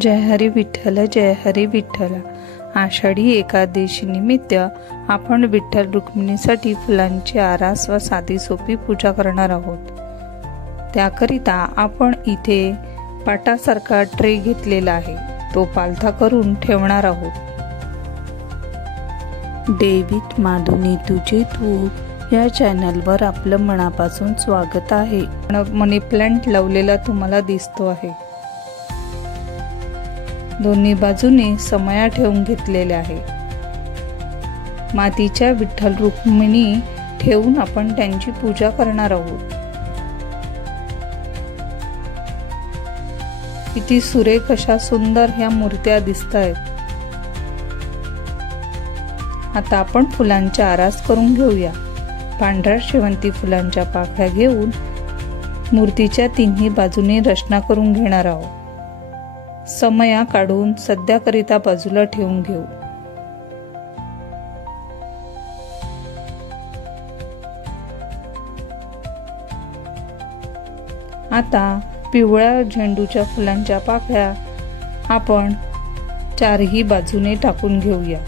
जय हरी विठ्ठल, जय हरी विठ्ठल। आषाढी एकादशी निमित्त आपण विठ्ठल रुक्मिणीसाठी फुलांची आरास व साधी सोपी पूजा करणार आहोत। त्याकरिता आपण इथे पाटासारखा ट्रे घेतलेला आहे, तो पालथा करून ठेवणार आहोत। डेव्हिड माधुनी तुझे तू या चॅनलवर आपलं मनापासून स्वागत आहे। मनी प्लांट लावलेला तुम्हाला दिसतो आहे। दोन्ही बाजूने समया ठेवून घेतलेल्या आहे। मातीच्या विठ्ठल रुक्मिणी ठेवून आपण त्यांची पूजा करणार आहोत। किती सुरेख अशा सुंदर ह्या मूर्त्या दिसतायत। आता आपण फुलांच्या आरास करून घेऊया। पांढऱ्या शेवंती फुलांच्या पाकळ्या घेऊन मूर्तीच्या तिन्ही बाजूने रचना करून घेणार आहोत। समया काढून सध्याकरिता बाजूला ठेवून घेऊ। आता पिवळ्या झेंडूच्या फुलांच्या पाकळ्या आपण चारही बाजूने टाकून घेऊया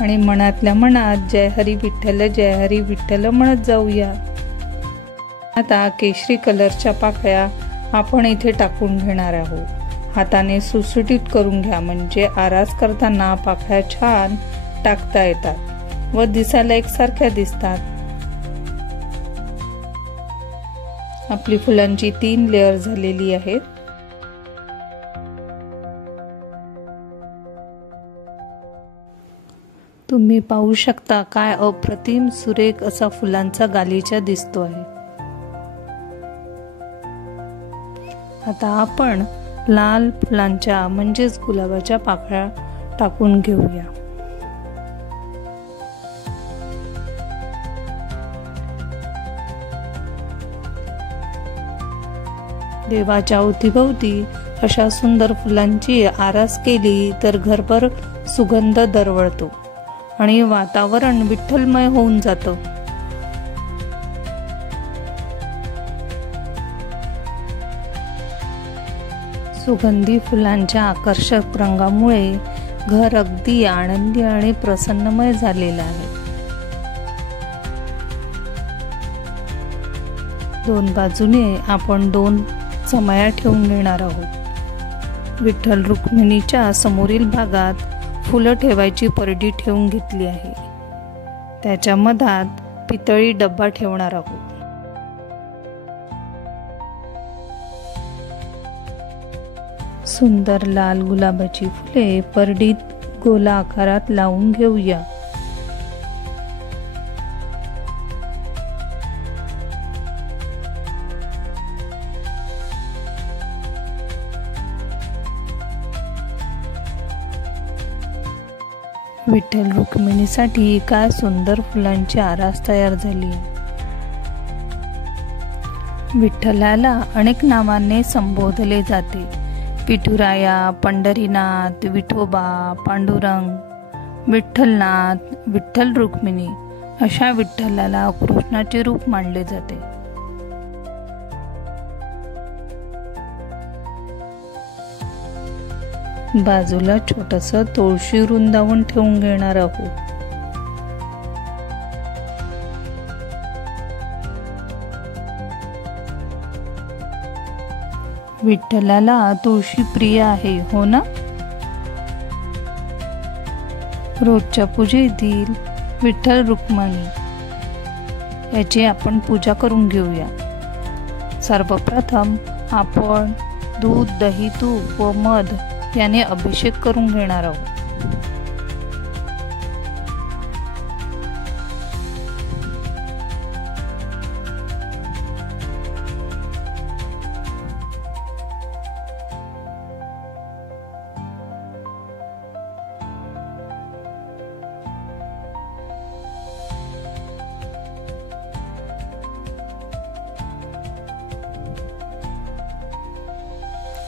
आणि मनातल्या मनात जय हरी विठ्ठल, जय हरी विठ्ठल म्हणत जाऊया। आता केशरी कलरच्या पाकळ्या आपण इथे टाकून घेणार आहोत। हाताने सुटसुटीत करून घ्या, म्हणजे आरास करताना पाकळ्या छान टाकता येतात व दिसायला एकसारख्या दिसतात। आपली फुलांची 3 लेयर झालेली आहेत। तुम्ही पाहू शकता काय अप्रतिम सुरेख असा फुलांचा गालिचा दिसतो आहे। आता आपण लाल फुलांच्या म्हणजेच गुलाबाच्या पाकळ्या टाकून घेऊया। देवाच्या अवतीभोवती अशा सुंदर फुलांची आरास केली तर घरभर सुगंध दरवळतो आणि वातावरण विठ्ठलमय होऊन जातं। सुगंधी फुलांच्या आकर्षक रंगामुळे घर अगदी आनंदी आणि प्रसन्नमय झालेलं आहे। दोन बाजूने आपण 2 समया ठेवून घेणार आहोत। विठ्ठल रुक्मिणीच्या समोरील भागात फुलं ठेवायची परडी ठेवून घेतली आहे। त्याच्या मधात पितळी डब्बा ठेवणार आहोत। सुंदर लाल गुलाबाची फुले परडीत गोला आकारात लावून घेऊया। विठ्ठल रुक्मिणीसाठी काय सुंदर फुलांची आरास तयार झाली। विठ्ठलाला अनेक नावांनी संबोधले जाते। विठुराया, पंढरीनाथ, विठोबा, पांडुरंग, विठ्ठलनाथ, विठ्ठल रुक्मिणी अशा विठ्ठलाला कृष्णाचे रूप मानले जाते। बाजूला छोटंसं तुळशी वृंदावन ठेवून घेणार आहोत। विठ्ठलाला तुळशी प्रिय आहे, हो ना? रोजच्या पूजेतील विठ्ठल रुक्मिणी याची आपण पूजा करून घेऊया। सर्वप्रथम आपण दूध, दही, तूप व मध याने अभिषेक करून घेणार आहोत।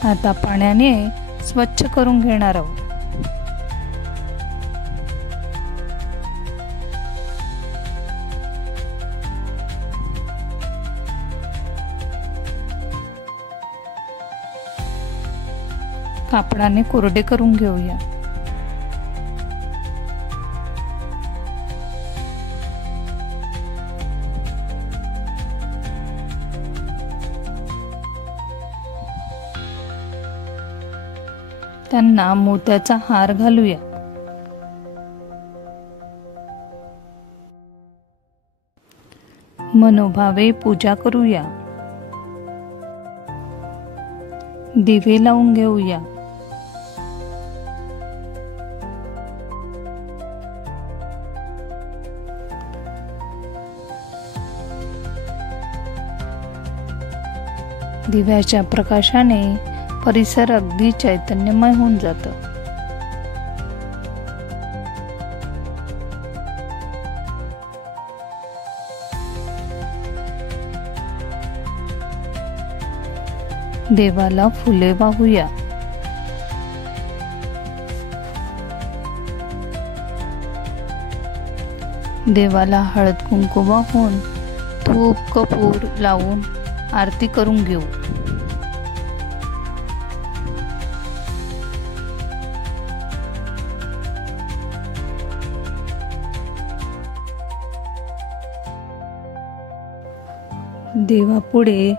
आता पाण्याने स्वच्छ करून घेणार आहोत। कापडाने कोरडे करून घेऊया. त्यांना मोत्याचा हार घालूया. मनोभावे पूजा करूया. दिवे लावून घेऊया. दिव्याच्या प्रकाशाने परिसर अगदी चैतन्यमय होऊन जातं. देवाला फुले वाहूया. देवाला हळद कुंकू वाहून धूप कपूर लावून आरती करून घेऊ. देवापुढे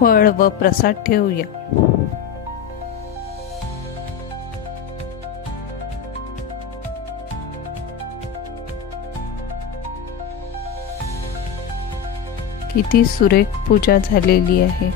फळ व प्रसाद ठेवूया. किती सुरेख पूजा झालेली आहे.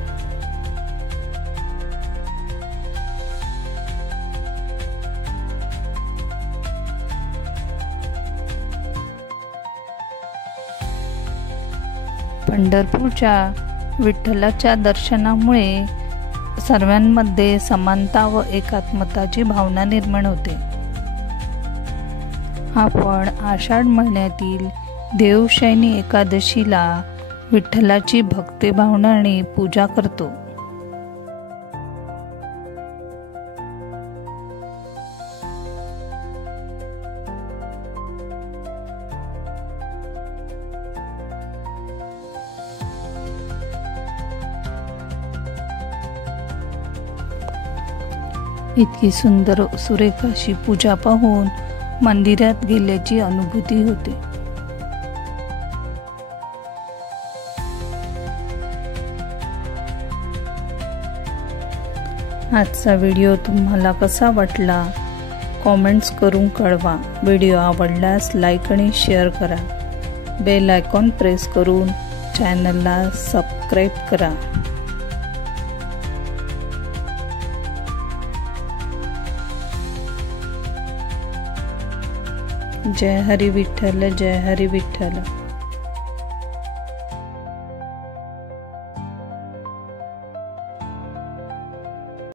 पंढरपूरच्या विठ्ठलाच्या दर्शनामुळे सर्वांमध्ये समानता व एकात्मताची भावना निर्माण होते. आपण आषाढ महिन्यातील देवशयनी एकादशीला विठ्ठलाची भक्तिभावनाने पूजा करतो. इतकी सुंदर सुरेख अशी पूजा पाहून मंदिरात गेल्याची अनुभूती होते. आजचा व्हिडिओ तुम्हाला कसा वाटला कॉमेंट्स करून कळवा. व्हिडिओ आवडल्यास लाईक आणि शेअर करा. बेल आयकॉन प्रेस करून चॅनलला सबस्क्राईब करा. जय हरी विठ्ठल, जय हरी विठ्ठल.